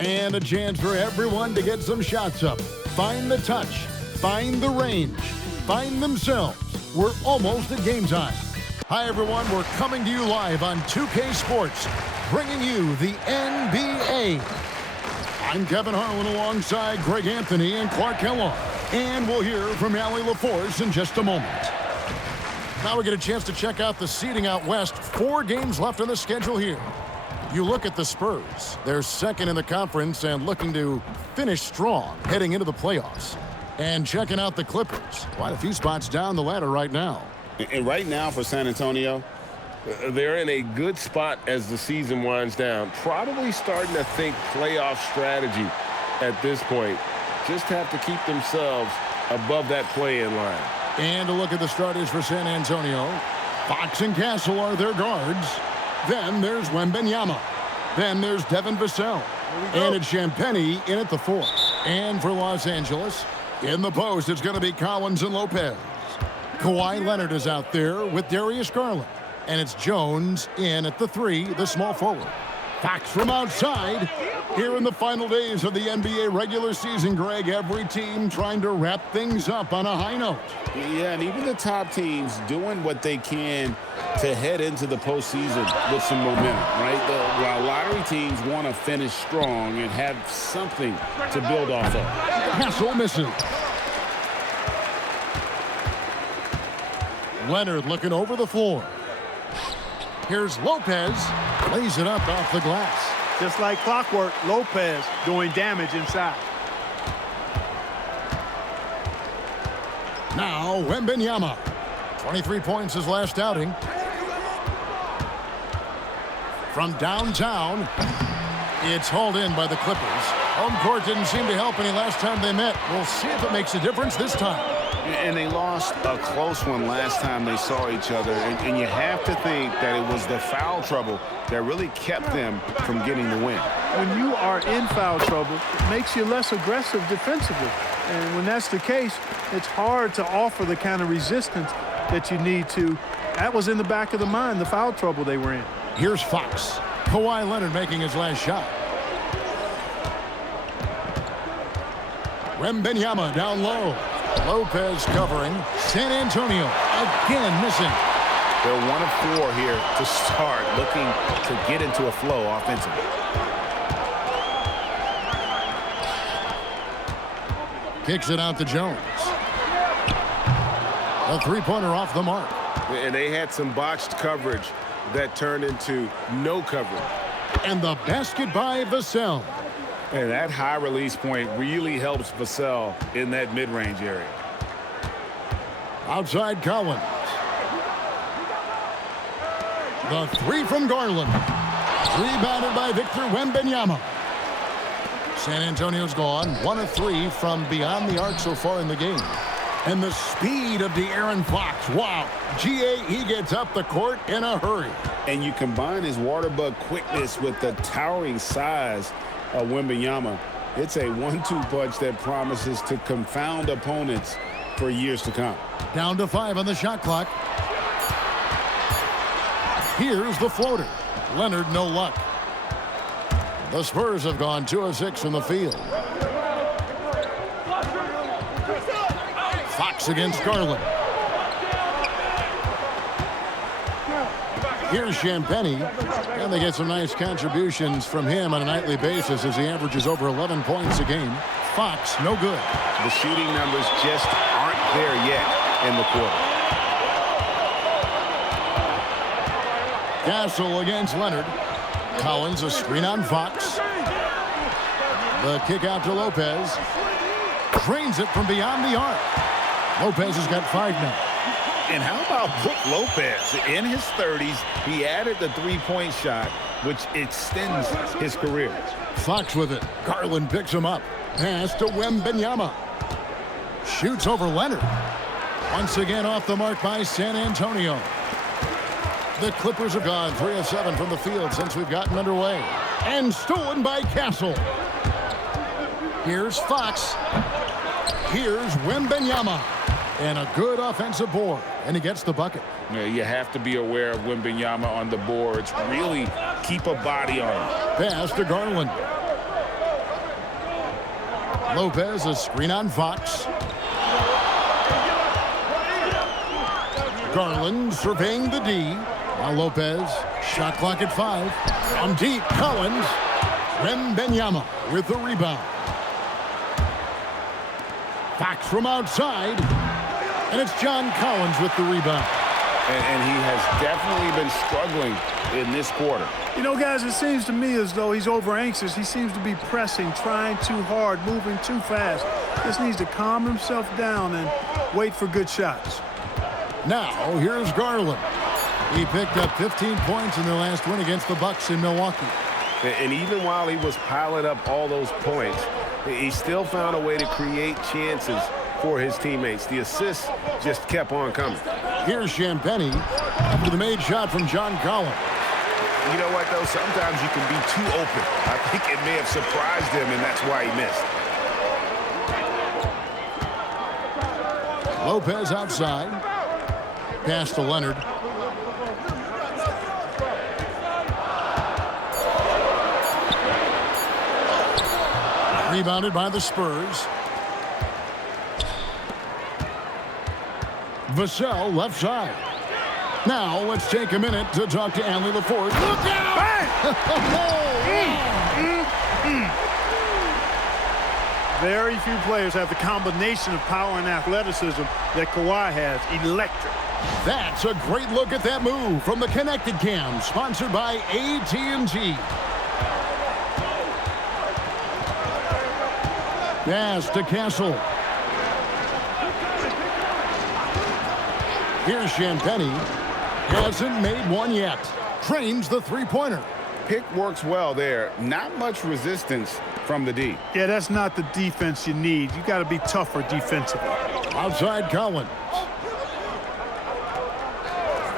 And a chance for everyone to get some shots up. Find the touch. Find the range. Find themselves. We're almost at game time. Hi, everyone. We're coming to you live on 2K Sports, bringing you the NBA. I'm Kevin Harlan alongside Greg Anthony and Clark Kellogg. And we'll hear from Allie LaForce in just a moment. Now we get a chance to check out the seeding out west. 4 games left on the schedule here. You look at the Spurs. They're second in the conference and looking to finish strong heading into the playoffs. And checking out the Clippers. Quite a few spots down the ladder right now. And right now for San Antonio, they're in a good spot as the season winds down. Probably starting to think playoff strategy at this point. Just have to keep themselves above that play-in line. And a look at the starters for San Antonio. Fox and Castle are their guards. Then there's Wembanyama. Then there's Devin Vassell. And it's Champagnie in at the 4. And for Los Angeles, in the post, it's going to be Collins and Lopez. Kawhi Leonard is out there with Darius Garland. And it's Jones in at the 3, the small forward. Fox from outside. Here in the final days of the NBA regular season, Greg, every team trying to wrap things up on a high note. Yeah, and even the top teams doing what they can to head into the postseason with some momentum, right? While lottery teams want to finish strong and have something to build off of. Castle misses. Leonard looking over the floor. Here's Lopez. Lays it up off the glass. Just like clockwork, Lopez doing damage inside. Now, Wembanyama. 23 points his last outing. From downtown, it's hauled in by the Clippers. Home court didn't seem to help any last time they met. We'll see if it makes a difference this time. And they lost a close one last time they saw each other. And you have to think that it was the foul trouble that really kept them from getting the win. When you are in foul trouble, it makes you less aggressive defensively. And when that's the case, it's hard to offer the kind of resistance that you need to. That was in the back of the mind, the foul trouble they were in. Here's Fox. Kawhi Leonard making his last shot. Wembanyama down low. Lopez covering. San Antonio again missing. They're 1 of 4 here to start, looking to get into a flow offensively. Kicks it out to Jones. A three-pointer off the mark. And they had some botched coverage that turned into no coverage. And the basket by Vassell. And that high release point really helps Vassell in that mid-range area. Outside Collins. The 3 from Garland. Rebounded by Victor Wembanyama. San Antonio's gone 1 of 3 from beyond the arc so far in the game. And the speed of De'Aaron Fox. Wow. He gets up the court in a hurry. And you combine his water bug quickness with the towering size of Wembanyama. It's a 1-2 punch that promises to confound opponents for years to come. Down to 5 on the shot clock. Here's the floater. Leonard, no luck. The Spurs have gone 2 of 6 from the field. Fox against Garland. Here's Champagnie, and they get some nice contributions from him on a nightly basis as he averages over 11 points a game. Fox, no good. The shooting numbers just aren't there yet in the quarter. Castle against Leonard. Collins, a screen on Fox. The kick out to Lopez. Drains it from beyond the arc. Lopez has got 5 now. And how about Brook Lopez? In his 30s, he added the three-point shot, which extends his career. Fox with it. Garland picks him up. Pass to Wembanyama. Shoots over Leonard. Once again off the mark by San Antonio. The Clippers have gone 3 of 7 from the field since we've gotten underway. And stolen by Castle. Here's Fox. Here's Wembanyama. And a good offensive board. And he gets the bucket. Yeah, you have to be aware of Wembanyama on the boards. Really keep a body on him. Pass to Garland. Lopez, a screen on Fox. Garland surveying the D. Now Lopez, shot clock at 5. From deep, Collins. Wembanyama with the rebound. Fox from outside. And it's John Collins with the rebound. And he has definitely been struggling in this quarter. You know, guys, it seems to me as though he's over-anxious. He seems to be pressing, trying too hard, moving too fast. Just needs to calm himself down and wait for good shots. Now, here's Garland. He picked up 15 points in their last win against the Bucks in Milwaukee. And even while he was piling up all those points, he still found a way to create chances for his teammates. The assists just kept on coming. Here's Champagnie after the made shot from John Collins. You know what, though? Sometimes you can be too open. I think it may have surprised him, and that's why he missed. Lopez outside. Pass to Leonard. Rebounded by the Spurs. Vassell left side. Now let's take a minute to talk to Anley LaForge. Look out! Very few players have the combination of power and athleticism that Kawhi has. Electric. That's a great look at that move from the Connected Cam, sponsored by AT&T. Pass to Castle. Here's Champagnie. Hasn't made one yet. Trains the three-pointer. Pick works well there. Not much resistance from the D. Yeah, that's not the defense you need. You got to be tougher defensively. Outside Collins.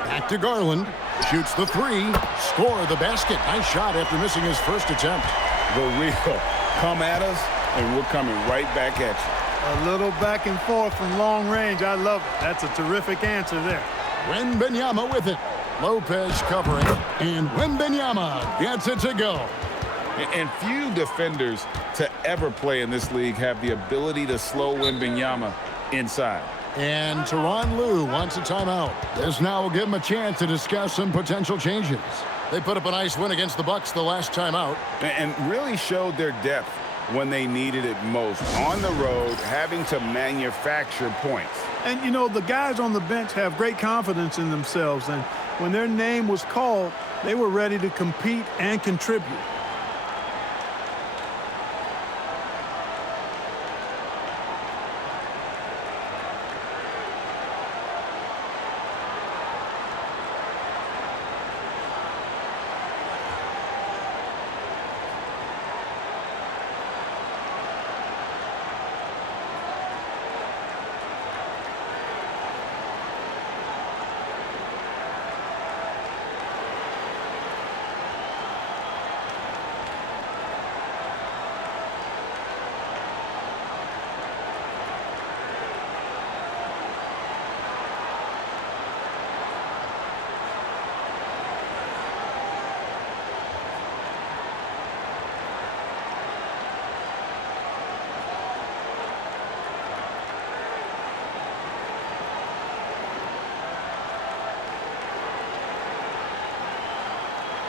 Back to Garland. Shoots the three. Score the basket. Nice shot after missing his first attempt. The real come at us, and we're coming right back at you. A little back and forth from long range. I love it. That's a terrific answer there. Wembanyama with it. Lopez covering. And Wembanyama gets it to go. And few defenders to ever play in this league have the ability to slow Wembanyama inside. And Tyronn Lue wants a timeout. This now will give him a chance to discuss some potential changes. They put up a nice win against the Bucks the last time out. And really showed their depth when they needed it most. On the road, having to manufacture points. And, you know, the guys on the bench have great confidence in themselves. And when their name was called, they were ready to compete and contribute.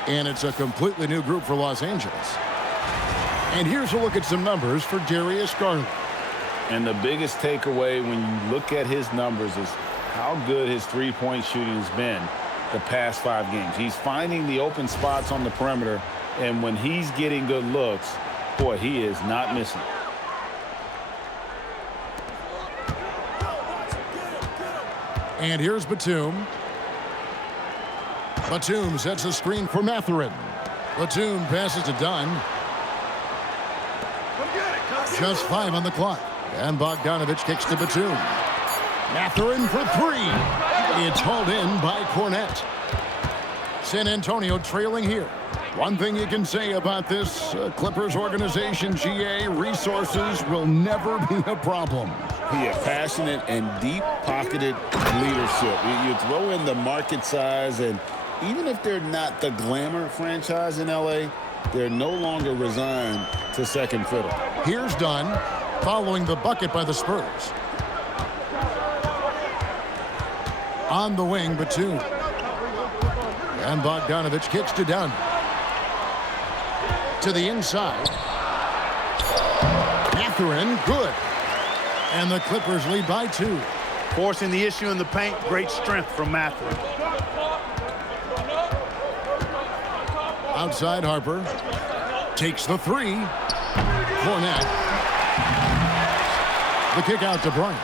And it's a completely new group for Los Angeles. And here's a look at some numbers for Darius Garland. And the biggest takeaway when you look at his numbers is how good his three-point shooting has been the past 5 games. He's finding the open spots on the perimeter, and when he's getting good looks, boy, he is not missing. And here's Batum. Batum sets a screen for Mathurin. Batum passes to Dunn. Just 5 on the clock. And Bogdanovich kicks to Batum. Mathurin for 3. It's hauled in by Cornette. San Antonio trailing here. One thing you can say about this Clippers organization, GA, resources will never be a problem. He has passionate and deep-pocketed leadership. You throw in the market size, and even if they're not the glamour franchise in LA, they're no longer resigned to second fiddle. Here's Dunn. following the bucket by the Spurs. On the wing, Batum. And Bogdanovich kicks to Dunn. To the inside. Mathurin, good. And the Clippers lead by 2. Forcing the issue in the paint, great strength from Mathurin. Outside Harper. Takes the 3. Cornette. The kick out to Bryant.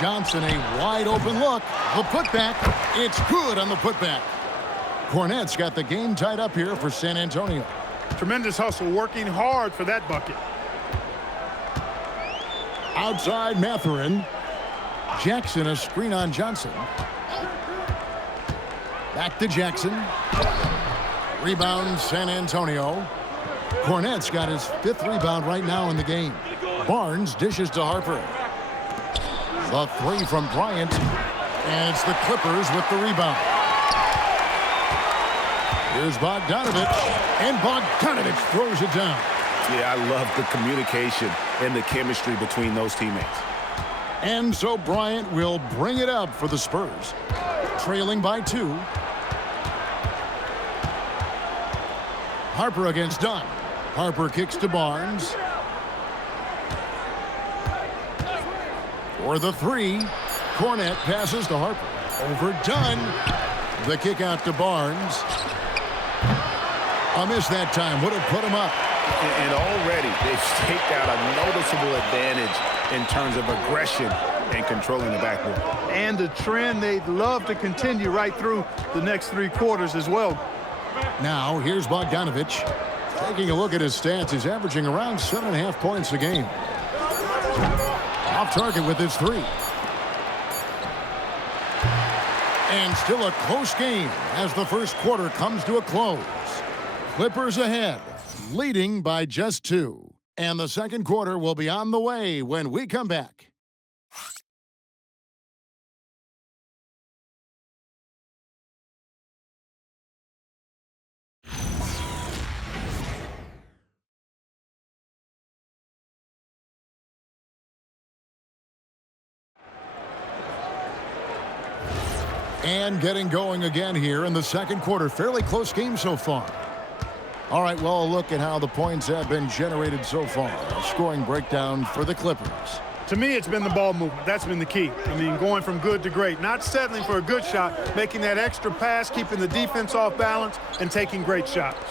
Johnson, a wide open look. The putback. It's good on the putback. Cornette's got the game tied up here for San Antonio. Tremendous hustle, working hard for that bucket. Outside Mathurin. Jackson, a screen on Johnson. Back to Jackson. Rebound San Antonio. Cornette's got his 5th rebound right now in the game. Barnes dishes to Harper. The 3 from Bryant. And it's the Clippers with the rebound. Here's Bogdanovich. And Bogdanovich throws it down. Yeah, I love the communication and the chemistry between those teammates. And so Bryant will bring it up for the Spurs. Trailing by 2. Harper against Dunn. Harper kicks to Barnes. For the 3. Cornette passes to Harper. Over Dunn. The kick out to Barnes. A miss that time. Would have put him up. And already they've staked out a noticeable advantage in terms of aggression and controlling the backboard. And a trend they'd love to continue right through the next 3 quarters as well. Now, here's Bogdanovich. Taking a look at his stats, he's averaging around 7.5 points a game. Off target with his 3. And still a close game as the first quarter comes to a close. Clippers ahead, leading by just 2. And the second quarter will be on the way when we come back. And getting going again here in the second quarter. Fairly close game so far. All right, well, a look at how the points have been generated so far. A scoring breakdown for the Clippers. To me, it's been the ball movement. That's been the key. I mean, going from good to great. Not settling for a good shot, making that extra pass, keeping the defense off balance, and taking great shots.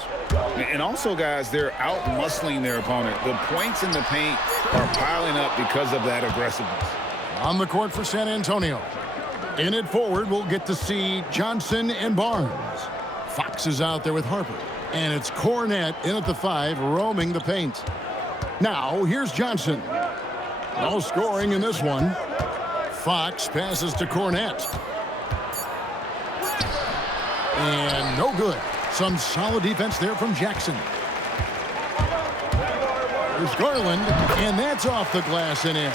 And also, guys, they're out-muscling their opponent. The points in the paint are piling up because of that aggressiveness. On the court for San Antonio. In it forward, we'll get to see Johnson and Barnes. Fox is out there with Harper. And it's Cornette in at the 5, roaming the paint. Now, here's Johnson. No scoring in this one. Fox passes to Cornette. And no good. Some solid defense there from Jackson. Here's Garland, and that's off the glass and in.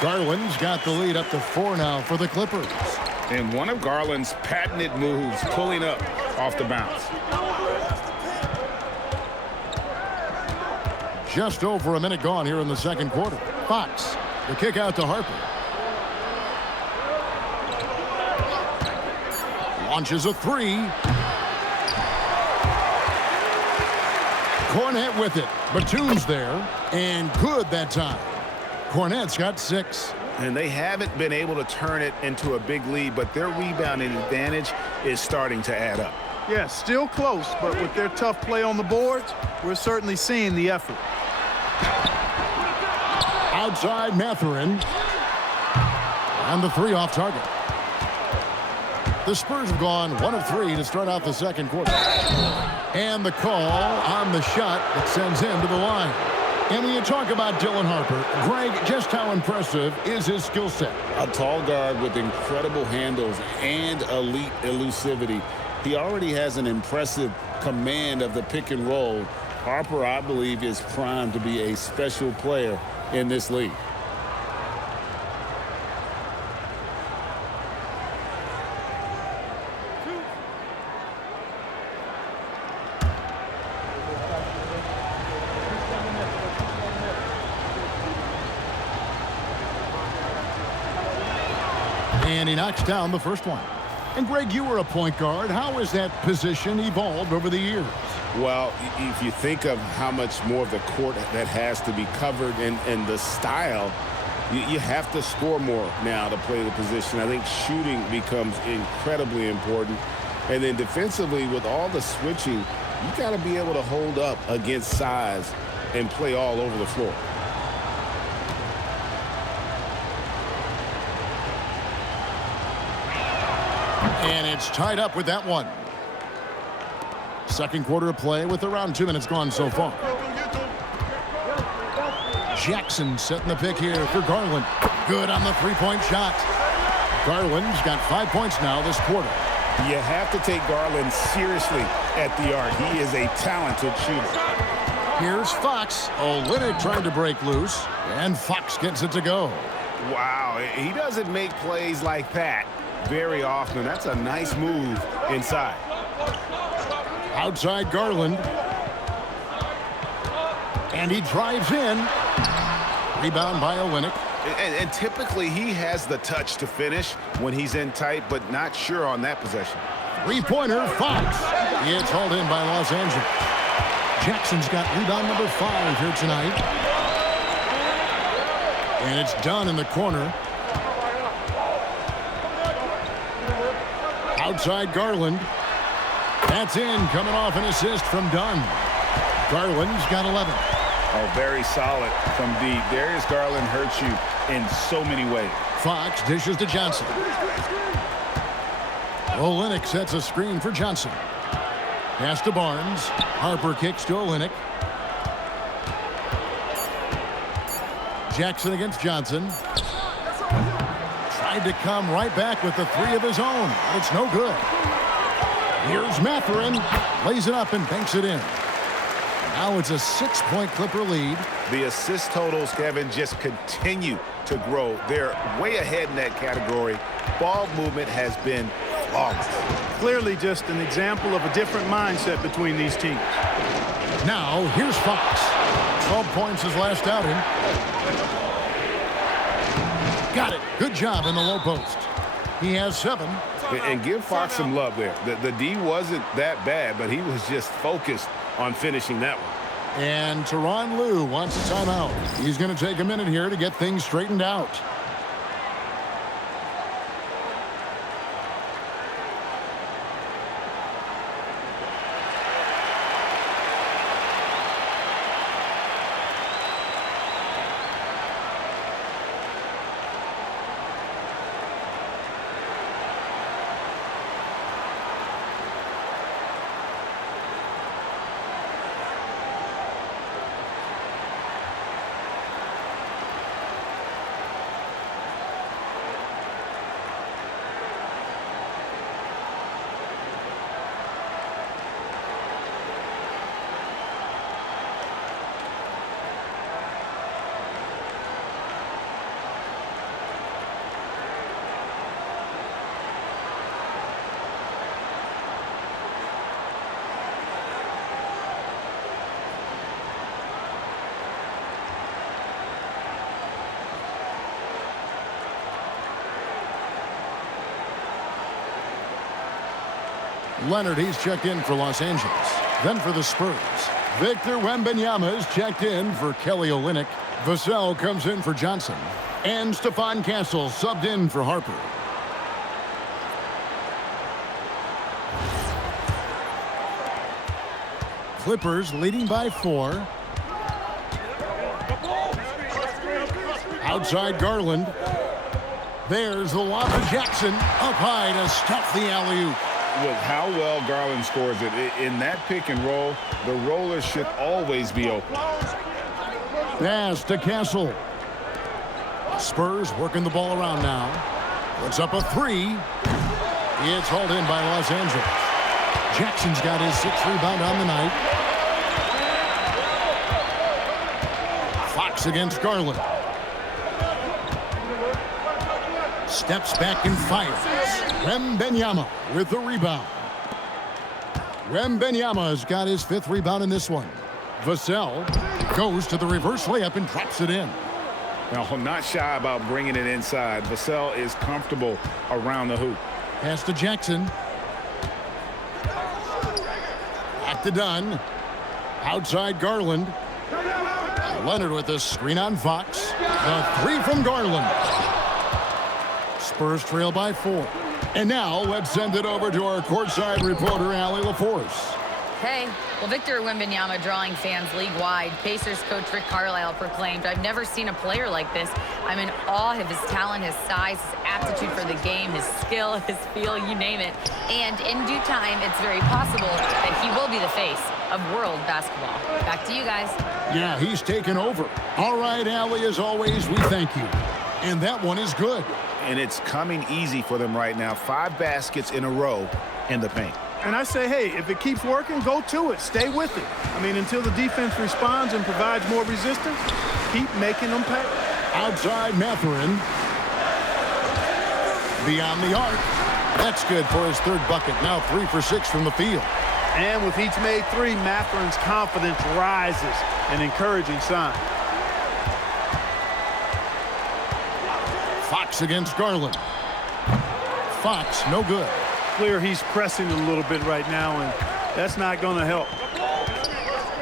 Garland's got the lead up to 4 now for the Clippers. And one of Garland's patented moves, pulling up off the bounce. Just over a minute gone here in the second quarter. Fox, the kick out to Harper. Launches a 3. Cornette with it. Batum's there, and good that time. Cornette's got 6. And they haven't been able to turn it into a big lead, but their rebounding advantage is starting to add up. Yeah, still close, but with their tough play on the boards, we're certainly seeing the effort. Outside Mathurin. And the 3 off target. The Spurs have gone 1 of 3 to start out the second quarter. And the call on the shot that sends him to the line. And when you talk about Dylan Harper, Greg, just how impressive is his skill set? A tall guard with incredible handles and elite elusivity. He already has an impressive command of the pick and roll. Harper, I believe, is primed to be a special player in this league. And he knocks down the first one. And, Greg, you were a point guard. How has that position evolved over the years? Well, if you think of how much more of the court that has to be covered and the style, you have to score more now to play the position. I think shooting becomes incredibly important. And then defensively, with all the switching, you got to be able to hold up against size and play all over the floor. And it's tied up with that one. Second quarter of play with around 2 minutes gone so far. Jackson setting the pick here for Garland. Good on the three-point shot. Garland's got 5 points now this quarter. You have to take Garland seriously at the arc. He is a talented shooter. Here's Fox. Olynyk trying to break loose, and Fox gets it to go. Wow, he doesn't make plays like that very often. That's a nice move inside. Outside Garland. And he drives in. Rebound by Olynyk. And typically he has the touch to finish when he's in tight, but not sure on that possession. Three-pointer, Fox. It's hauled in by Los Angeles. Jackson's got rebound number 5 here tonight. And it's done in the corner. Outside Garland. That's in, coming off an assist from Dunn. Garland's got 11. Oh, very solid from deep. Darius Garland hurts you in so many ways. Fox dishes to Johnson. Olynyk sets a screen for Johnson. Pass to Barnes. Harper kicks to Olynyk. Jackson against Johnson. Tried to come right back with the 3 of his own, but it's no good. Here's Mathurin. Lays it up and banks it in. Now it's a 6-point Clipper lead. The assist totals, Kevin, just continue to grow. They're way ahead in that category. Ball movement has been flawless. Clearly just an example of a different mindset between these teams. Now here's Fox. 12 points his last outing. Got it. Good job in the low post. He has 7. And give Fox some love there. The D wasn't that bad, but he was just focused on finishing that one. And Tyronn Lue wants a timeout. He's going to take a minute here to get things straightened out. Leonard, he's checked in for Los Angeles. Then for the Spurs, Victor Wembanyama is checked in for Kelly Olynyk. Vassell comes in for Johnson. And Stephon Castle subbed in for Harper. Clippers leading by 4. Outside Garland. There's the lob to Jackson. Up high to stuff the alley-oop. With how well Garland scores it, in that pick and roll, the roller should always be open. Pass to Castle. Spurs working the ball around now. Puts up a 3. It's hauled in by Los Angeles. Jackson's got his 6th rebound on the night. Fox against Garland. Steps back and fires. Wembanyama with the rebound. Wembanyama's got his 5th rebound in this one. Vassell goes to the reverse layup and drops it in. Now, not shy about bringing it inside. Vassell is comfortable around the hoop. Pass to Jackson. Back to Dunn. Outside Garland. Leonard with a screen on Fox. The three from Garland. Spurs trail by 4. And now let's send it over to our courtside reporter, Allie LaForce. Hey, well, Victor Wembanyama drawing fans league-wide. Pacers coach Rick Carlisle proclaimed, "I've never seen a player like this. I'm in awe of his talent, his size, his aptitude for the game, his skill, his feel, you name it. And in due time, it's very possible that he will be the face of world basketball." Back to you guys. Yeah, he's taken over. All right, Allie, as always, we thank you. And that one is good. And it's coming easy for them right now. 5 baskets in a row in the paint. And I say, hey, if it keeps working, go to it. Stay with it. I mean, until the defense responds and provides more resistance, keep making them pay. Outside Mathurin. Beyond the arc. That's good for his 3rd bucket. Now 3 for 6 from the field. And with each made 3, Mathurin's confidence rises. An encouraging sign. Fox against Garland. Fox, no good. Clear he's pressing a little bit right now, and that's not going to help.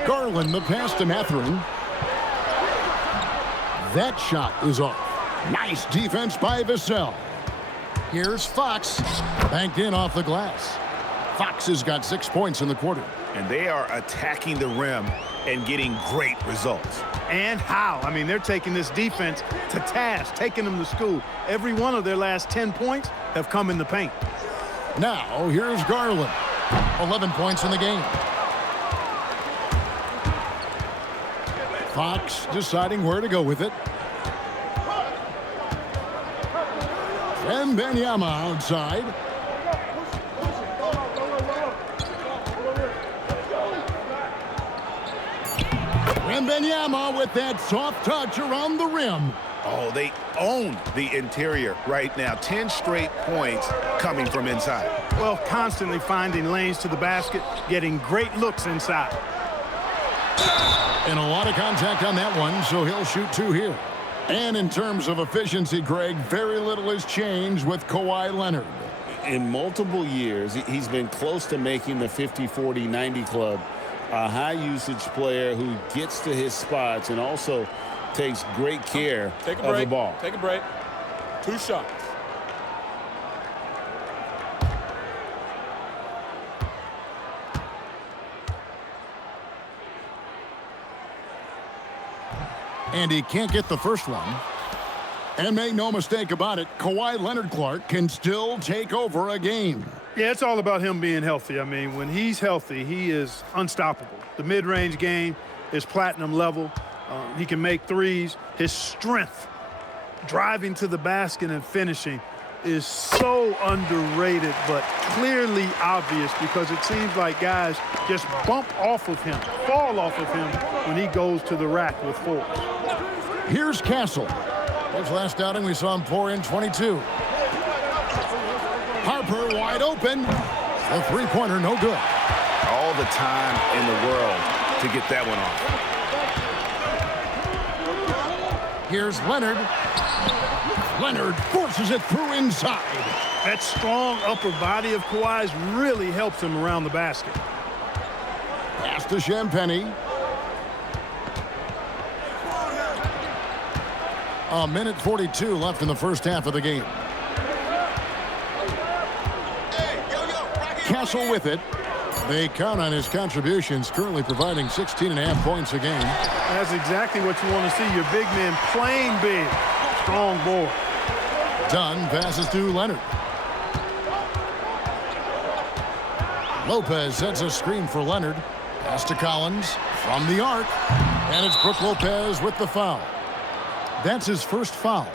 Garland, the pass to Mathurin. That shot is off. Nice defense by Vassell. Here's Fox. Banked in off the glass. Fox has got 6 points in the quarter. And they are attacking the rim and getting great results. And how? I mean, they're taking this defense to task, taking them to school. Every one of their last 10 points have come in the paint. Now, here's Garland. 11 points in the game. Fox deciding where to go with it. Wembanyama outside. Wembanyama with that soft touch around the rim. Oh, they own the interior right now. 10 straight points coming from inside. Well, constantly finding lanes to the basket, getting great looks inside. And a lot of contact on that one, so he'll shoot 2 here. And in terms of efficiency, Greg, very little has changed with Kawhi Leonard. In multiple years, he's been close to making the 50-40-90 club. A high-usage player who gets to his spots and also takes great care of the ball. Take a break. 2 shots. And he can't get the first one. And make no mistake about it, Kawhi Leonard Clark can still take over a game. Yeah, it's all about him being healthy. I mean, when he's healthy, he is unstoppable. The mid-range game is platinum level. He can make threes. His strength, driving to the basket and finishing, is so underrated, but clearly obvious because it seems like guys just bump off of him, fall off of him when he goes to the rack with force. Here's Castle. His last outing, we saw him pour in 22. Harper wide open. The three-pointer, no good. All the time in the world to get that one off. Here's Leonard. Leonard forces it through inside. That strong upper body of Kawhi's really helps him around the basket. Pass to Champagny. A minute 42 left in the first half of the game. Castle with it. They count on his contributions, currently providing 16.5 points a game. That's exactly what you want to see, your big men playing big. Strong board. Dunn passes to Leonard. Lopez sets a screen for Leonard. Pass to Collins from the arc. And it's Brook Lopez with the foul. That's his first foul.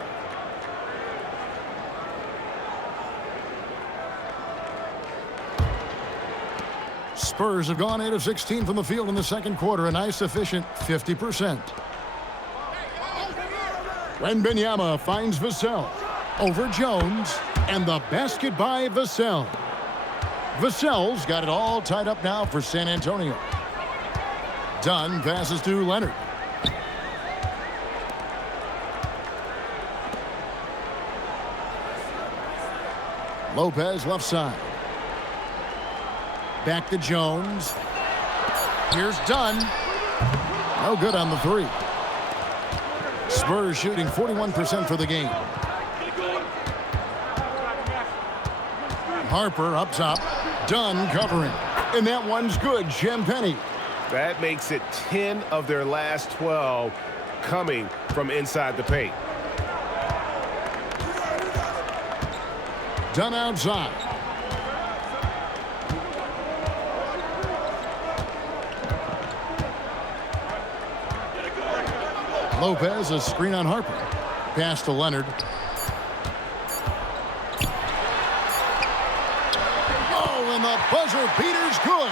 Spurs have gone 8 of 16 from the field in the second quarter. A nice, efficient 50%. Wembanyama finds Vassell over Jones, and the basket by Vassell. Vassell's got it all tied up now for San Antonio. Dunn passes to Leonard. Lopez left side. Back to Jones. Here's Dunn. No good on the three. Spurs shooting 41% for the game. Harper up top. Dunn covering. And that one's good. Champagny. That makes it 10 of their last 12 coming from inside the paint. Dunn outside. Lopez, a screen on Harper. Pass to Leonard. Oh, and the buzzer beater's good.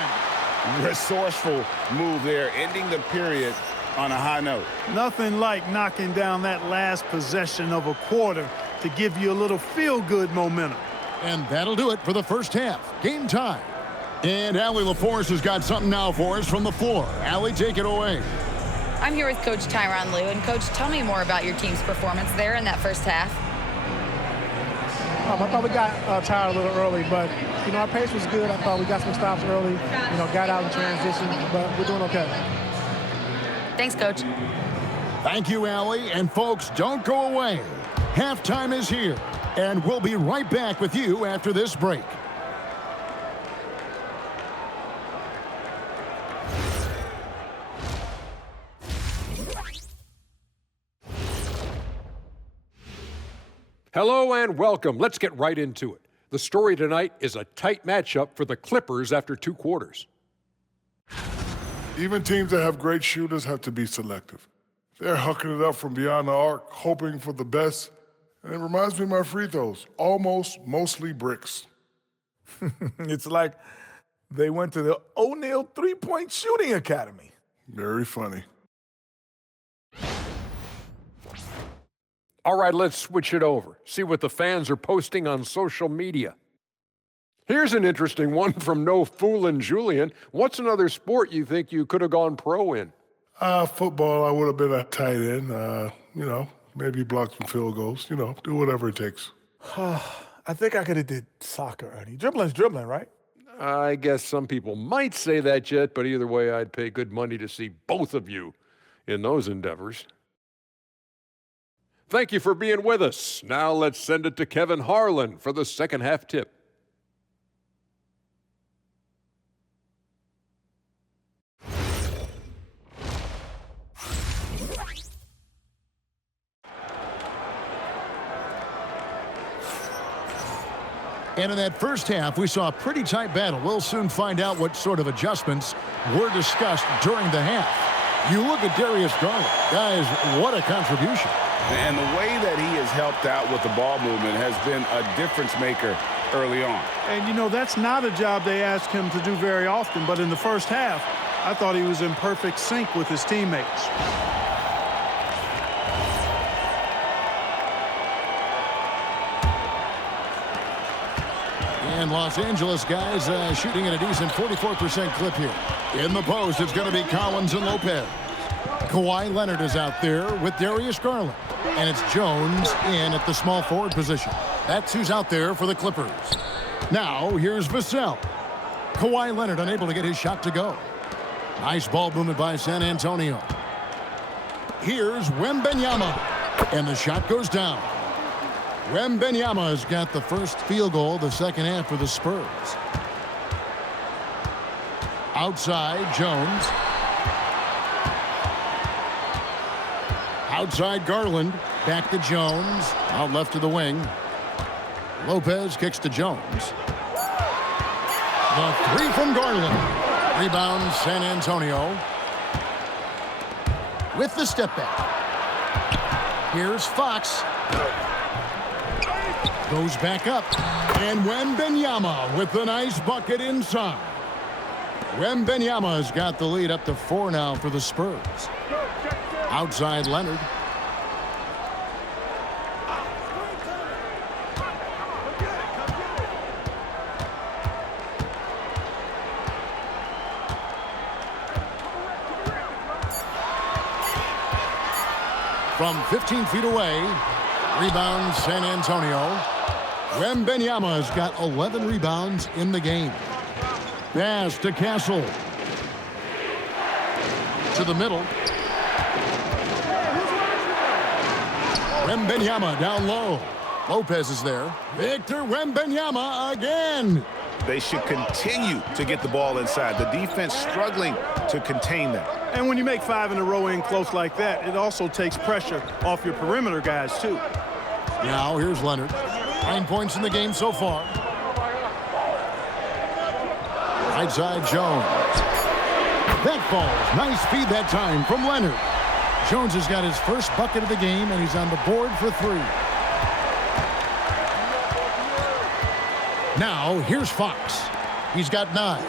Resourceful move there, ending the period on a high note. Nothing like knocking down that last possession of a quarter to give you a little feel-good momentum. And that'll do it for the first half. Game time. And Allie LaForce has got something now for us from the floor. Allie, take it away. I'm here with Coach Tyronn Lue. And, Coach, tell me more about your team's performance there in that first half. I thought we got tired a little early, but, our pace was good. I thought we got some stops early, got out in transition, but we're doing okay. Thanks, Coach. Thank you, Allie. And, folks, don't go away. Halftime is here, and we'll be right back with you after this break. Hello and welcome. Let's get right into it. The story tonight is a tight matchup for the Clippers after 2 quarters. Even teams that have great shooters have to be selective. They're hucking it up from beyond the arc, hoping for the best. And it reminds me of my free throws, mostly bricks. It's like they went to the O'Neal three-point shooting academy. Very funny. All right, let's switch it over. See what the fans are posting on social media. Here's an interesting one from No Foolin' Julian. What's another sport you think you could have gone pro in? Football, I would have been a tight end. Maybe block some field goals. Do whatever it takes. I think I could have did soccer, Ernie. Dribbling's dribbling, right? I guess some people might say that, Jet, but either way, I'd pay good money to see both of you in those endeavors. Thank you for being with us. Now let's send it to Kevin Harlan for the second half tip. And in that first half, we saw a pretty tight battle. We'll soon find out what sort of adjustments were discussed during the half. You look at Darius Garland. Guys, what a contribution. And the way that he has helped out with the ball movement has been a difference maker early on. And, that's not a job they ask him to do very often. But in the first half, I thought he was in perfect sync with his teammates. And Los Angeles guys shooting at a decent 44% clip here. In the post, it's going to be Collins and Lopez. Kawhi Leonard is out there with Darius Garland. And it's Jones in at the small forward position. That's who's out there for the Clippers. Now, here's Vassell. Kawhi Leonard unable to get his shot to go. Nice ball movement by San Antonio. Here's Wembanyama. And the shot goes down. Wembanyama has got the first field goal of the second half for the Spurs. Outside, Jones. Outside, Garland. Back to Jones. Out left to the wing. Lopez kicks to Jones. The three from Garland. Rebound, San Antonio. With the step back. Here's Fox. Goes back up. And Wembanyama with the nice bucket inside. Wembanyama has got the lead up to 4 now for the Spurs. Outside Leonard. From 15 feet away, rebound San Antonio. Wembanyama's got 11 rebounds in the game. Pass to Castle. To the middle. Wembanyama down low. Lopez is there. Victor Wembanyama again. They should continue to get the ball inside. The defense struggling to contain them. And when you make 5 in a row in close like that, it also takes pressure off your perimeter guys, too. Now, here's Leonard. 9 points in the game so far. Right side, Jones. That falls. Nice feed that time from Leonard. Jones has got his first bucket of the game, and he's on the board for 3. Now, here's Fox. He's got 9.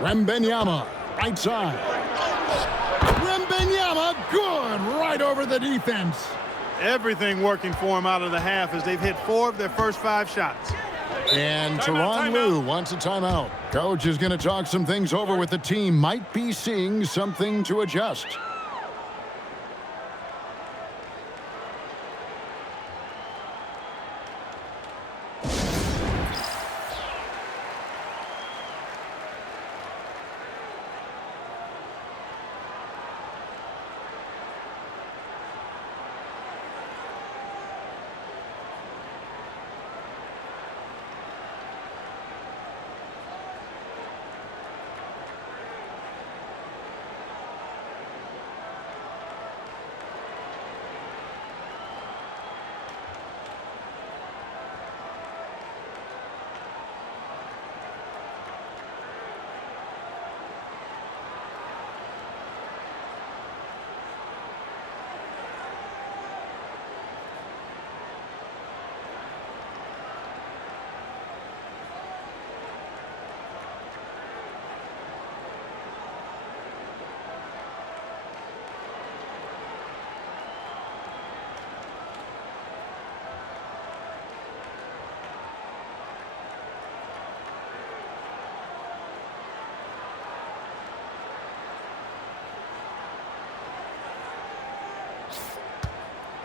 Wembanyama, right side. Wembanyama, good, right over the defense. Everything working for him out of the half as they've hit 4 of their first 5 shots. And Tyronn Lue wants a timeout. Coach is going to talk some things over with the team. Might be seeing something to adjust.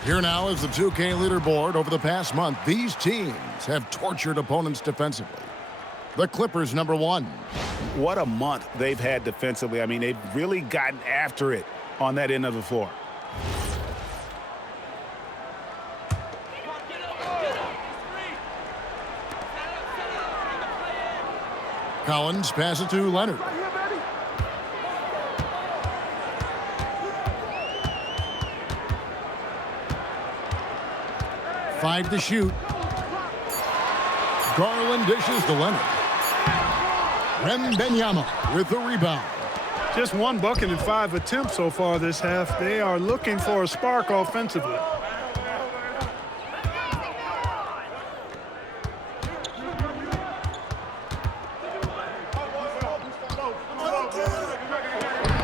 Here now is the 2K leaderboard. Over the past month, these teams have tortured opponents defensively. The Clippers, number 1. What a month they've had defensively. I mean, they've really gotten after it on that end of the floor. Collins passes it to Leonard. Five to shoot. Garland dishes to Leonard. Wembanyama with the rebound. Just 1 bucket in 5 attempts so far this half. They are looking for a spark offensively.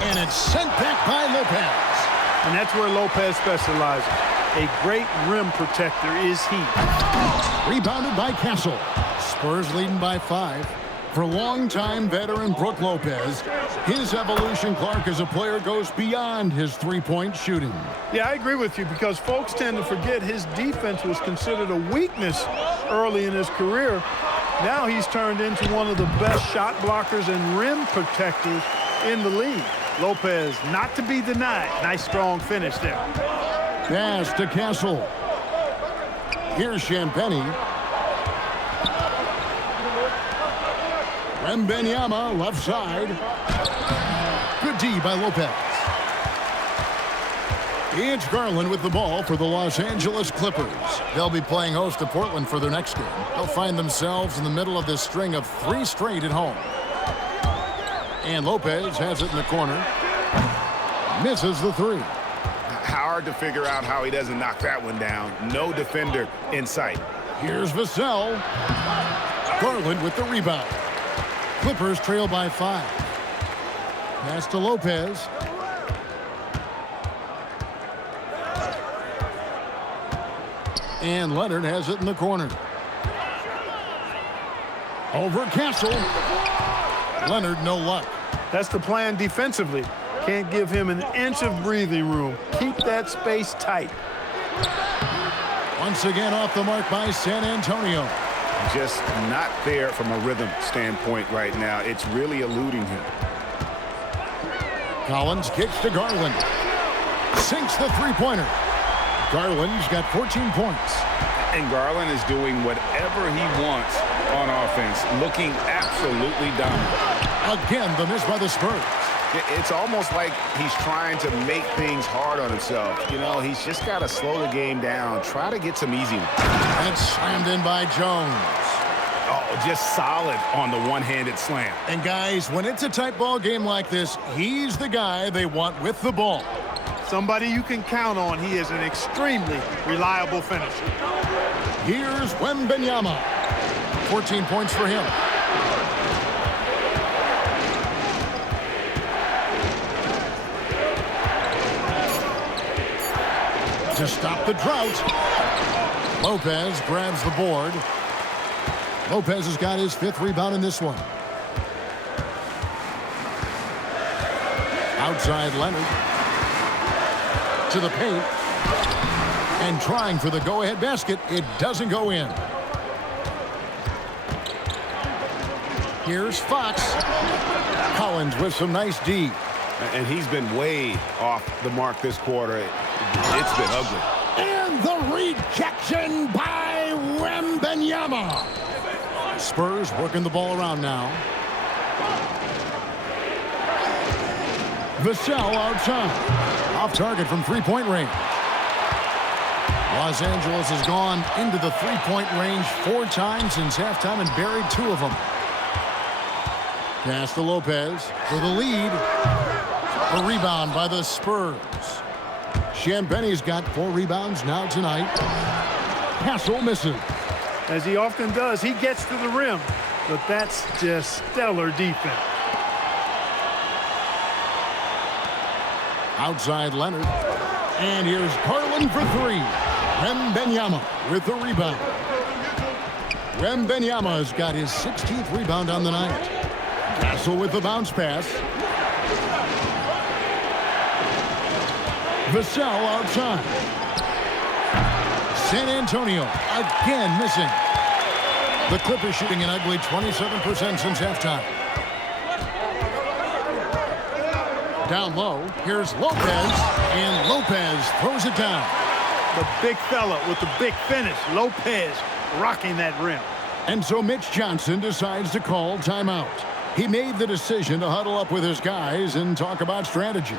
And it's sent back by Lopez. And that's where Lopez specializes. A great rim protector is he. Rebounded by Castle. Spurs leading by 5. For longtime veteran Brook Lopez, his evolution, Clark, as a player goes beyond his 3-point shooting. Yeah, I agree with you because folks tend to forget his defense was considered a weakness early in his career. Now he's turned into one of the best shot blockers and rim protectors in the league. Lopez not to be denied. Nice strong finish there. Pass to Castle. Here's Champagnie. Wembanyama left side. Good D by Lopez. It's Garland with the ball for the Los Angeles Clippers. They'll be playing host to Portland for their next game. They'll find themselves in the middle of this string of 3 straight at home. And Lopez has it in the corner. Misses the 3. Hard to figure out how he doesn't knock that one down. No defender in sight. Here's Vassell. Garland with the rebound. Clippers trail by 5. Pass to Lopez. And Leonard has it in the corner. Over Castle. Leonard, no luck. That's the plan defensively. Can't give him an inch of breathing room. Keep that space tight. Once again off the mark by San Antonio. Just not there from a rhythm standpoint right now. It's really eluding him. Collins kicks to Garland. Sinks the three-pointer. Garland's got 14 points. And Garland is doing whatever he wants on offense, looking absolutely dominant. Again, the miss by the Spurs. It's almost like he's trying to make things hard on himself. You know, he's just got to slow the game down, try to get some easy ones. And slammed in by Jones. Oh, just solid on the one-handed slam. And guys, when it's a tight ball game like this, he's the guy they want with the ball. Somebody you can count on. He is an extremely reliable finisher. Here's Wembanyama. 14 points for him. To stop the drought, Lopez grabs the board. Lopez has got his 5th rebound in this one. Outside Leonard. To the paint. And trying for the go-ahead basket. It doesn't go in. Here's Fox. Collins with some nice D. And he's been way off the mark this quarter. It's been ugly. And the rejection by Wembanyama. Spurs working the ball around now. Vassell outside. Off target from three-point range. Los Angeles has gone into the three-point range 4 times since halftime and buried 2 of them. Pass to Lopez for the lead. A rebound by the Spurs. Champagne's got 4 rebounds now tonight. Hassel misses. As he often does, he gets to the rim, but that's just stellar defense. Outside Leonard. And here's Garland for 3. Wembanyama with the rebound. Wembanyama has got his 16th rebound on the night. Hassel with the bounce pass. Vassell outside. San Antonio again missing. The Clippers shooting an ugly 27% since halftime. Down low, here's Lopez, and Lopez throws it down. The big fella with the big finish, Lopez rocking that rim. And so Mitch Johnson decides to call timeout. He made the decision to huddle up with his guys and talk about strategy.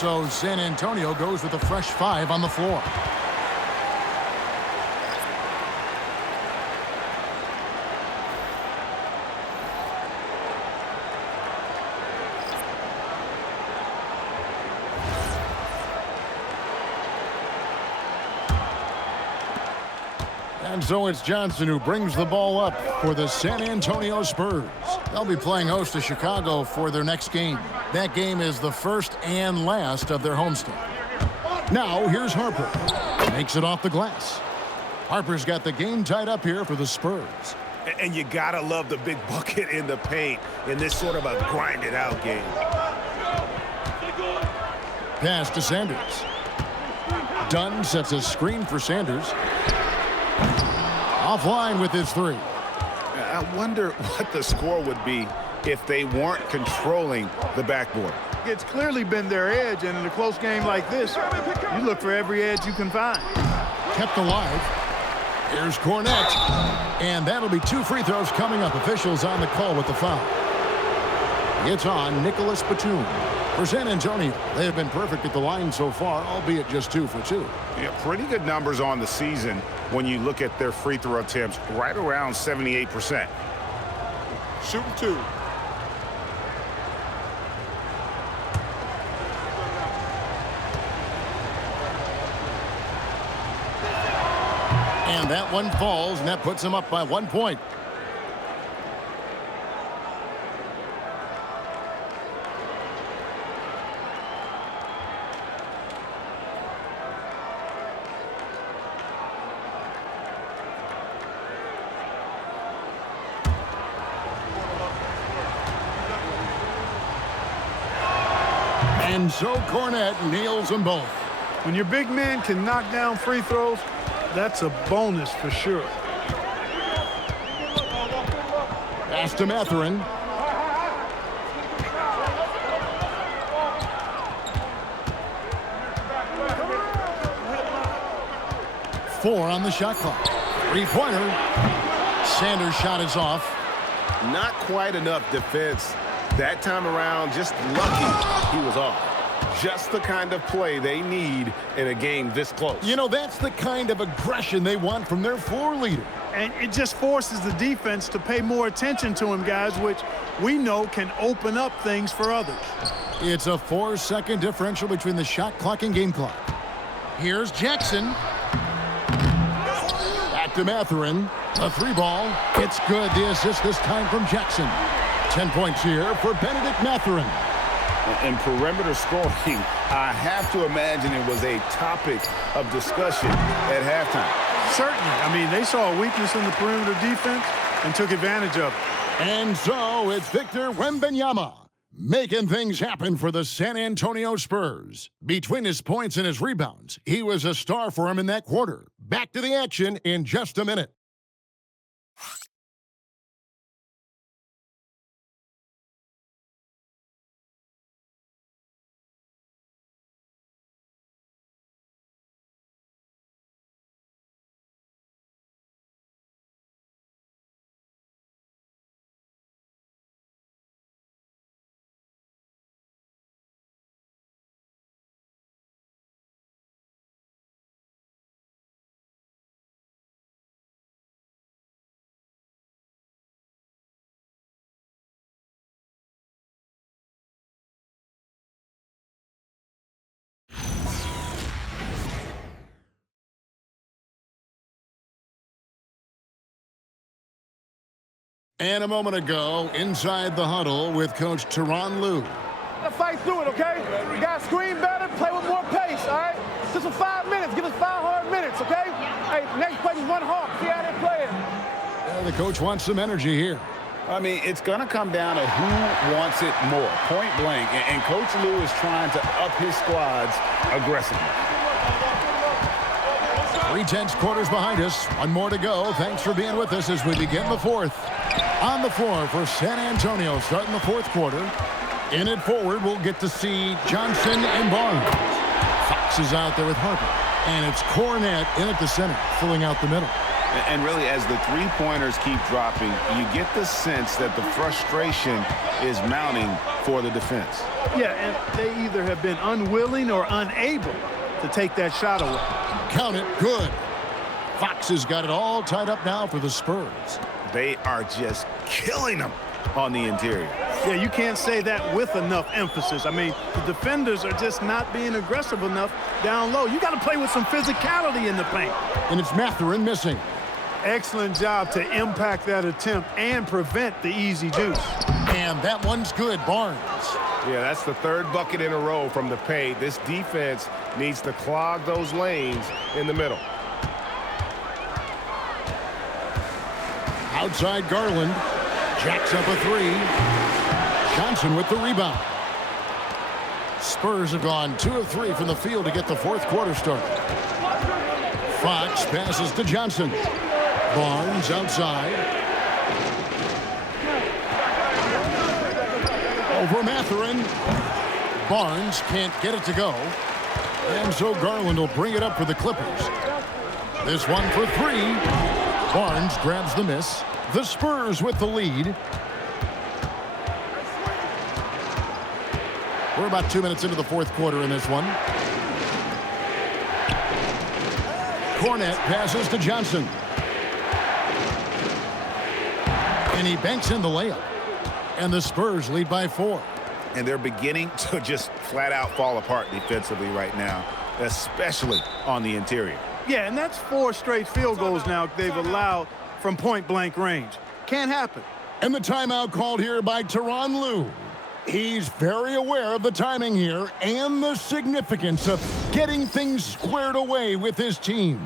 So San Antonio goes with a fresh 5 on the floor. And so it's Johnson who brings the ball up for the San Antonio Spurs. They'll be playing host to Chicago for their next game. That game is the first and last of their homestand. Now here's Harper. Makes it off the glass. Harper's got the game tied up here for the Spurs. And you gotta love the big bucket in the paint in this sort of a grinded-out game. Pass to Sanders. Dunn sets a screen for Sanders. Offline with his 3. I wonder what the score would be if they weren't controlling the backboard. It's clearly been their edge, and in a close game like this, you look for every edge you can find. Kept alive. Here's Cornette. And that'll be 2 free throws coming up. Officials on the call with the foul. It's on Nicholas Batum. For San Antonio, they have been perfect at the line so far, albeit just 2 for 2. Yeah, pretty good numbers on the season when you look at their free throw attempts, right around 78%. Shooting 2. And that one falls, and that puts them up by 1 point. And so Cornette nails them both. When your big man can knock down free throws, that's a bonus for sure. Pass to Mathurin. Four on the shot clock. Three-pointer. Sanders' shot is off. Not quite enough defense that time around. Just lucky he was off. Just the kind of play they need in a game this close. You know, that's the kind of aggression they want from their floor leader. And it just forces the defense to pay more attention to him, guys, which we know can open up things for others. It's a 4-second differential between the shot clock and game clock. Here's Jackson. Back to Mathurin. A 3-ball. It's good. The assist this time from Jackson. 10 points here for Benedict Mathurin. In perimeter scoring, I have to imagine it was a topic of discussion at halftime. Certainly. I mean, they saw a weakness in the perimeter defense and took advantage of it. And so it's Victor Wembanyama making things happen for the San Antonio Spurs. Between his points and his rebounds, he was a star for him in that quarter. Back to the action in just a minute. And a moment ago, inside the huddle with Coach Tyronn Lue. Fight through it, okay? You got to screen better, play with more pace, all right? Just for 5 minutes. Give us 5 hard minutes, okay? Hey, next play is 1 hard. See how they play it. Yeah, the coach wants some energy here. I mean, it's going to come down to who wants it more, point blank. And Coach Lue is trying to up his squads aggressively. 3 tenths quarters behind us. 1 more to go. Thanks for being with us as we begin the 4th. On the floor for San Antonio, starting the 4th quarter. In it forward, we'll get to see Johnson and Barnes. Fox is out there with Harper. And it's Cornette in at the center, filling out the middle. And really, as the three-pointers keep dropping, you get the sense that the frustration is mounting for the defense. Yeah, and they either have been unwilling or unable to take that shot away. Count it. Good. Fox has got it all tied up now for the Spurs. They are just killing them on the interior. Yeah, you can't say that with enough emphasis. I mean, the defenders are just not being aggressive enough down low. You got to play with some physicality in the paint. And it's Mathurin missing. Excellent job to impact that attempt and prevent the easy deuce. And that one's good, Barnes. Yeah, that's the 3rd bucket in a row from the paint. This defense needs to clog those lanes in the middle. Outside Garland. Jacks up a 3. Johnson with the rebound. Spurs have gone 2 of 3 from the field to get the 4th quarter started. Fox passes to Johnson. Barnes outside. Over Mathurin. Barnes can't get it to go. And so Garland will bring it up for the Clippers. This one for three. Barnes grabs the miss. The Spurs with the lead. We're about 2 minutes into the fourth quarter in this one. Cornette passes to Johnson. And he banks in the layup. And the Spurs lead by 4. And they're beginning to just flat out fall apart defensively right now, especially on the interior. Yeah, and that's 4 straight field goals now they've allowed from point-blank range. Can't happen. And the timeout called here by Tyronn Lue. He's very aware of the timing here and the significance of getting things squared away with his team.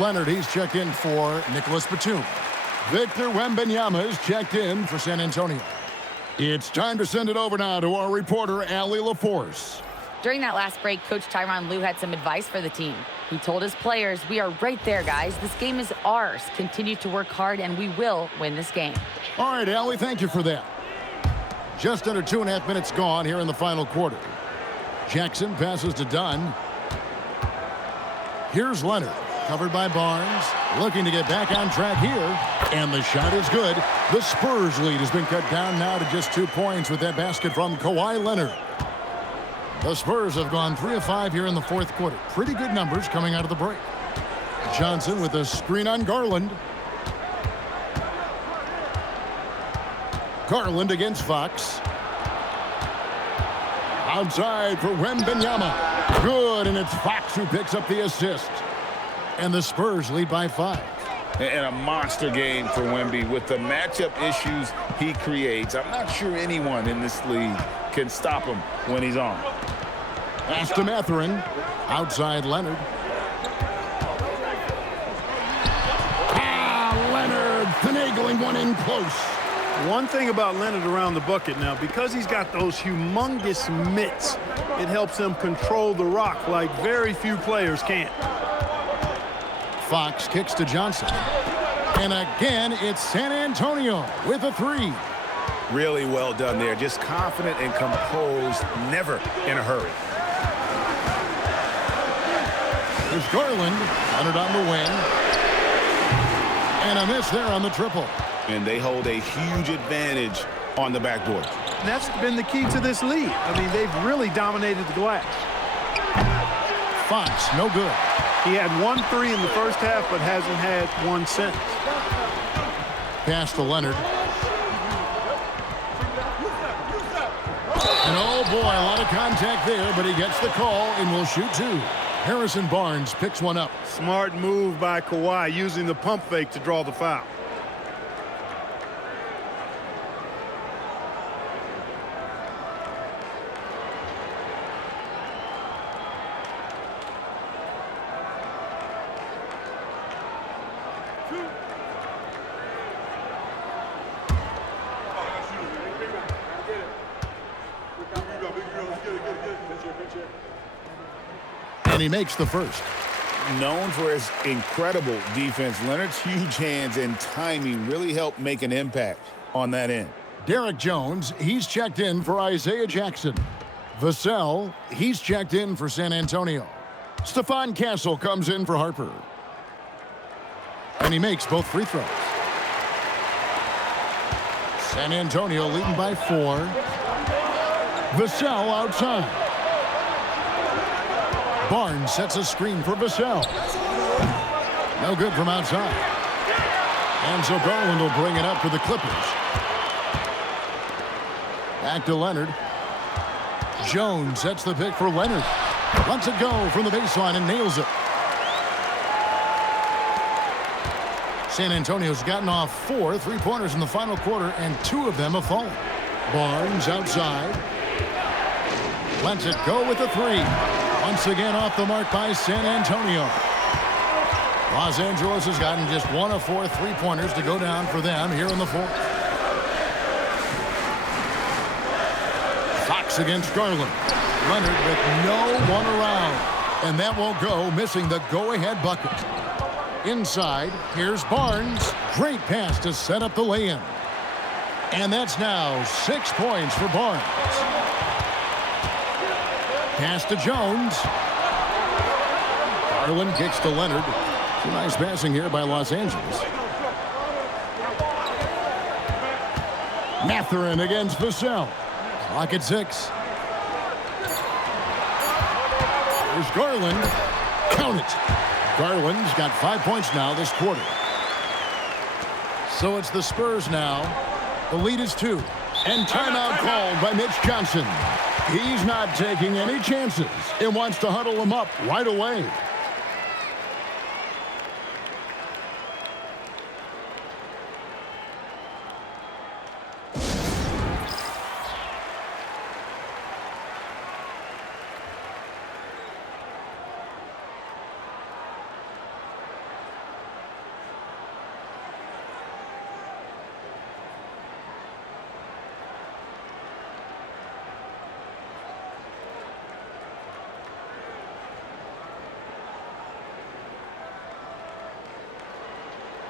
Leonard, he's checked in for Nicholas Batum. Victor Wembanyama is checked in for San Antonio. It's time to send it over now to our reporter, Allie LaForce. During that last break, Coach Tyronn Lue had some advice for the team. He told his players, we are right there, guys. This game is ours. Continue to work hard, and we will win this game. All right, Allie, thank you for that. Just under 2.5 minutes gone here in the final quarter. Jackson passes to Dunn. Here's Leonard. Covered by Barnes, looking to get back on track here, and the shot is good. The Spurs lead has been cut down now to just 2 points with that basket from Kawhi Leonard. The Spurs have gone 3 of 5 here in the fourth quarter. Pretty good numbers coming out of the break. Johnson with a screen on Garland. Garland against Fox. Outside for Wembanyama. Good, and it's Fox who picks up the assist. And the Spurs lead by 5. And a monster game for Wemby with the matchup issues he creates. I'm not sure anyone in this league can stop him when he's on. Pass to Mathurin. Outside Leonard. Leonard finagling one in close. One thing about Leonard around the bucket now, because he's got those humongous mitts, it helps him control the rock like very few players can. Fox kicks to Johnson. And again, it's San Antonio with a 3. Really well done there. Just confident and composed, never in a hurry. There's Garland. Leonard on the wing. And a miss there on the triple. And they hold a huge advantage on the backboard. And that's been the key to this lead. I mean, they've really dominated the glass. Fox, no good. He had 1 3 in the first half, but hasn't had one since. Pass to Leonard. And oh boy, a lot of contact there, but he gets the call and will shoot 2. Harrison Barnes picks one up. Smart move by Kawhi, using the pump fake to draw the foul. And he makes the first. Known for his incredible defense, Leonard's huge hands and timing really helped make an impact on that end. Derek Jones, he's checked in for Isaiah Jackson. Vassell, he's checked in for San Antonio. Stephon Castle comes in for Harper. And he makes both free throws. San Antonio leading by 4. Vassell outside. Barnes sets a screen for Vassell. No good from outside. And so Garland will bring it up for the Clippers. Back to Leonard. Jones sets the pick for Leonard. Lets it go from the baseline and nails it. San Antonio's gotten off 4 3-pointers in the final quarter, and 2 of them have fallen. Barnes outside. Lets it go with the 3. Once again off the mark by San Antonio. Los Angeles has gotten just 1 of 4 3-pointers to go down for them here in the 4th. Fox against Garland. Leonard with no one around. And that won't go, missing the go-ahead bucket. Inside, here's Barnes. Great pass to set up the lay-in. And that's now 6 points for Barnes. Pass to Jones. Garland kicks to Leonard. Some nice passing here by Los Angeles. Mathurin against Vassell. Clock at 6. There's Garland. Count it. Garland's got 5 points now this quarter. So it's the Spurs now. The lead is 2. And timeout called by Mitch Johnson. He's not taking any chances and wants to huddle them up right away.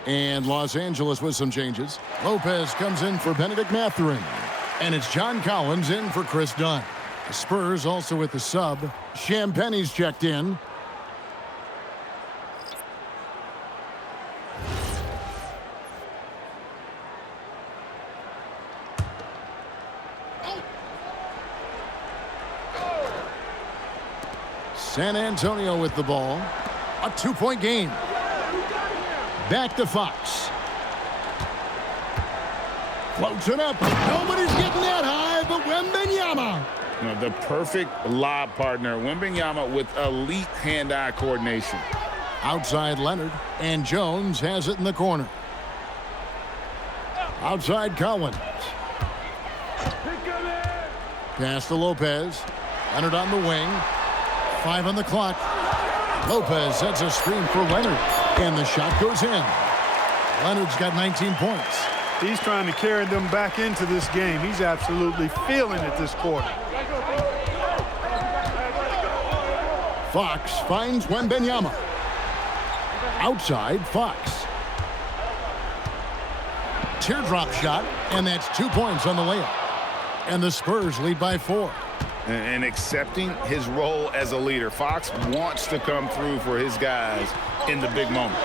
And Los Angeles with some changes. Lopez comes in for Benedict Mathurin. And it's John Collins in for Chris Dunn. The Spurs also with the sub. Champagne's checked in. San Antonio with the ball. A 2-point game. Back to Fox. Floats it up. Nobody's getting that high, but Wembanyama. The perfect lob partner. Wembanyama with elite hand-eye coordination. Outside Leonard, and Jones has it in the corner. Outside Collins. Pass to Lopez. Leonard on the wing. 5 on the clock. Lopez sets a screen for Leonard. And the shot goes in. Leonard's got 19 points. He's trying to carry them back into this game. He's absolutely feeling it this quarter. Fox finds Wembanyama. Outside, Fox. Teardrop shot, and that's 2 points on the layup. And the Spurs lead by 4. And accepting his role as a leader. Fox wants to come through for his guys in the big moments.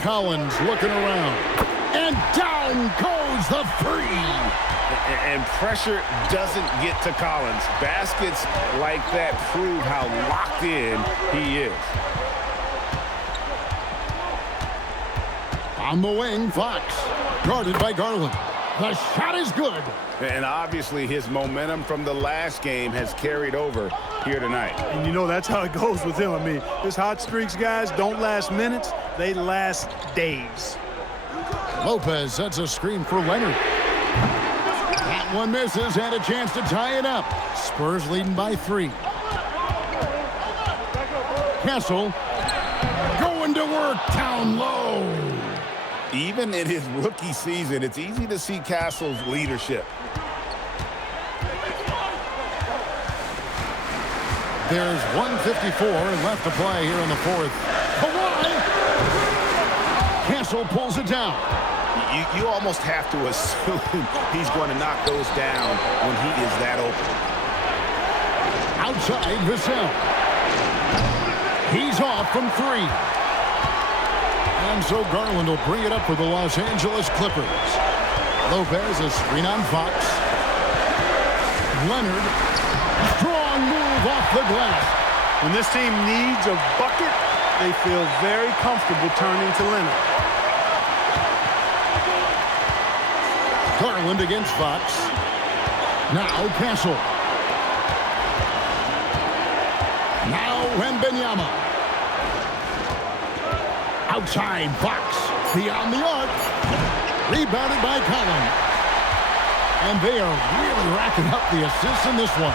Collins looking around. And down goes the 3. And pressure doesn't get to Collins. Baskets like that prove how locked in he is. On the wing, Fox. Guarded by Garland. The shot is good. And obviously his momentum from the last game has carried over here tonight. And you know that's how it goes with him. I mean, his hot streaks, guys, don't last minutes. They last days. Lopez sets a screen for Leonard. That one misses, and a chance to tie it up. Spurs leading by 3. Kessel going to work down low. Even in his rookie season, it's easy to see Castle's leadership. There's 1:54 left to play here in the 4th. Kawhi! Castle pulls it down. You almost have to assume he's going to knock those down when he is that open. Outside, Vassell. He's off from 3. And so Garland will bring it up for the Los Angeles Clippers. Lopez, a screen on Fox. Leonard, strong move off the glass. When this team needs a bucket, they feel very comfortable turning to Leonard. Garland against Fox. Now Castle. Now Wembanyama. Outside Fox. Beyond the arc. Rebounded by Collin. And they are really racking up the assists in this one.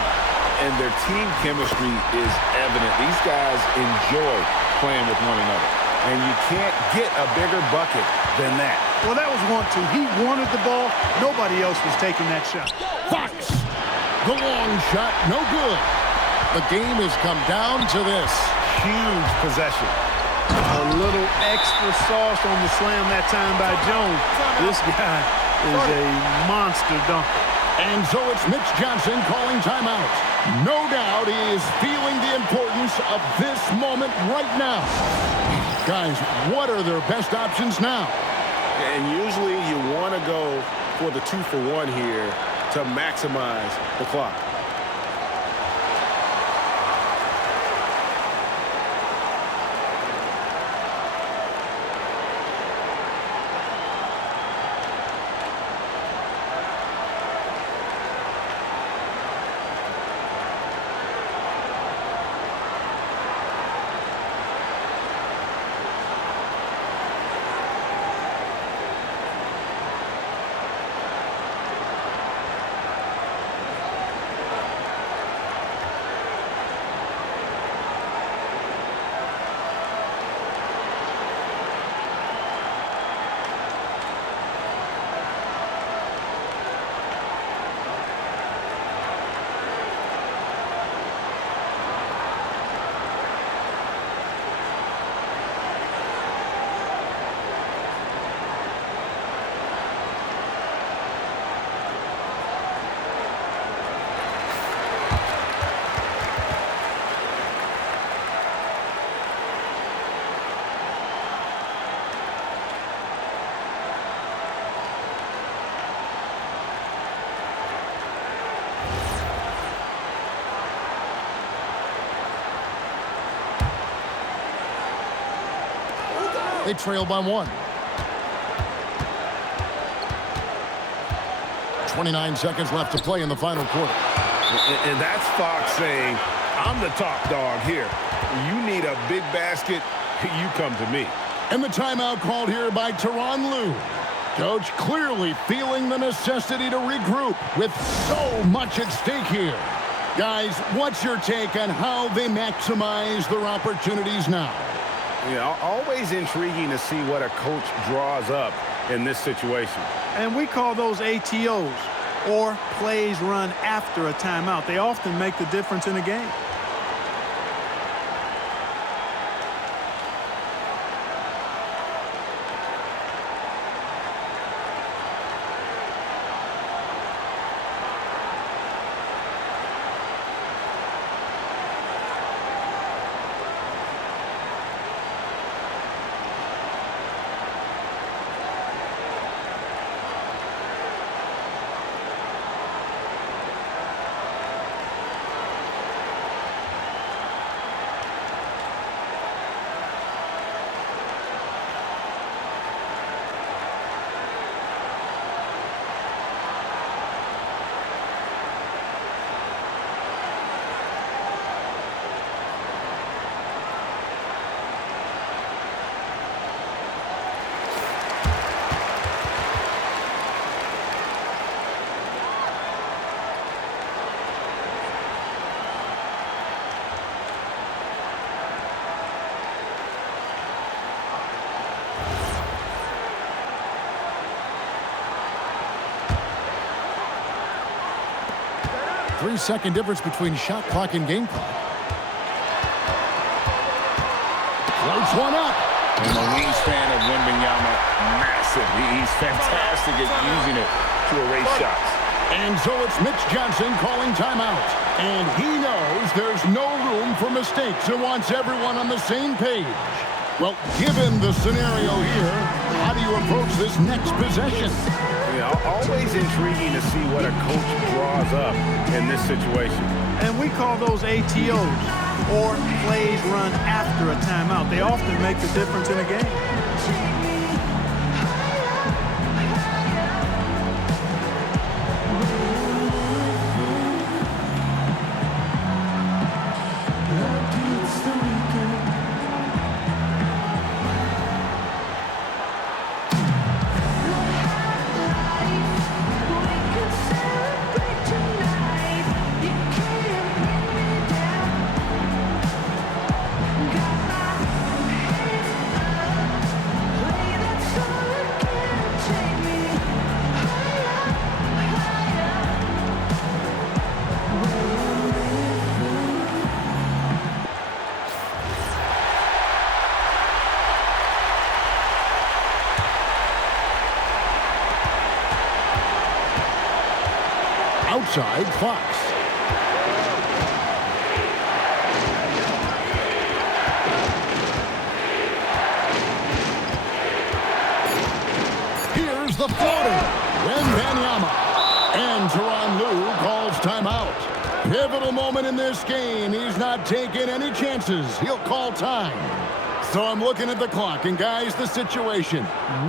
And their team chemistry is evident. These guys enjoy playing with one another. And you can't get a bigger bucket than that. Well, that was 1-2. He wanted the ball. Nobody else was taking that shot. Fox. The long shot, no good. The game has come down to this. Huge possession. A little extra sauce on the slam that time by Jones. This guy is a monster dunker. And so it's Mitch Johnson calling timeout. No doubt he is feeling the importance of this moment right now. Guys, what are their best options now? And usually you want to go for the 2-for-1 here to maximize the clock. They trail by 1. 29 seconds left to play in the final quarter. And that's Fox saying, I'm the top dog here. You need a big basket, you come to me. And the timeout called here by Tyronn Lue. Coach clearly feeling the necessity to regroup with so much at stake here. Guys, what's your take on how they maximize their opportunities now? Yeah, always intriguing to see what a coach draws up in this situation. And we call those ATOs, or plays run after a timeout. They often make the difference in a game. Three-second difference between shot clock and game clock. Floats one up. And the wingspan of Wembanyama, massive. He's fantastic at using it to erase shots. And so it's Mitch Johnson calling timeout. And he knows there's no room for mistakes and wants everyone on the same page. Well, given the scenario here, how do you approach this next possession? Yeah, always intriguing to see what a coach draws up in this situation. And we call those ATOs, or plays run after a timeout. They often make the difference in a game. Outside Fox. Here's the floater. Wembanyama. And Tyronn Lue calls timeout. Pivotal moment in this game. He's not taking any chances. He'll call time. So I'm looking at the clock, and guys, the situation.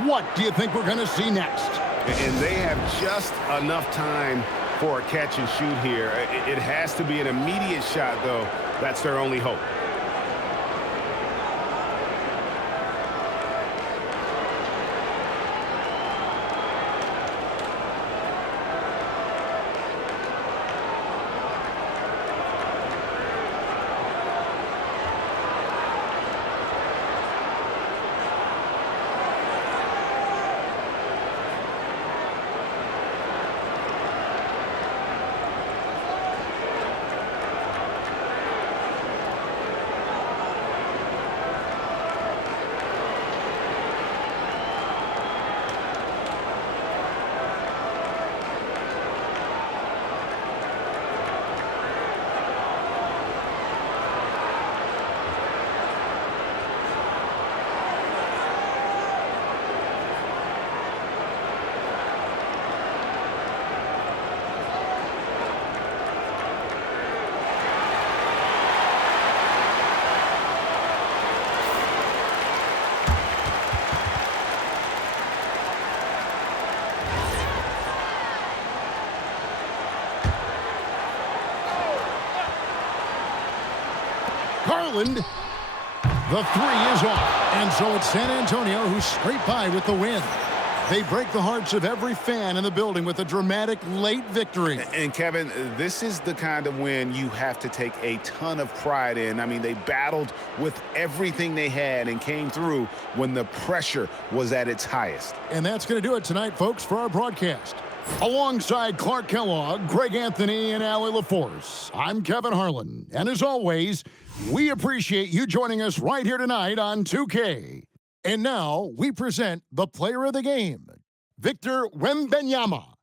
What do you think we're going to see next? And they have just enough time for a catch and shoot here. It has to be an immediate shot, though. That's their only hope. Garland. The three is off. And so it's San Antonio who scrape by with the win. They break the hearts of every fan in the building with a dramatic late victory. And Kevin, this is the kind of win you have to take a ton of pride in. I mean, they battled with everything they had and came through when the pressure was at its highest. And that's going to do it tonight, folks, for our broadcast. Alongside Clark Kellogg, Greg Anthony, and Allie LaForce, I'm Kevin Harlan. And as always, we appreciate you joining us right here tonight on 2K. And now we present the player of the game, Victor Wembanyama.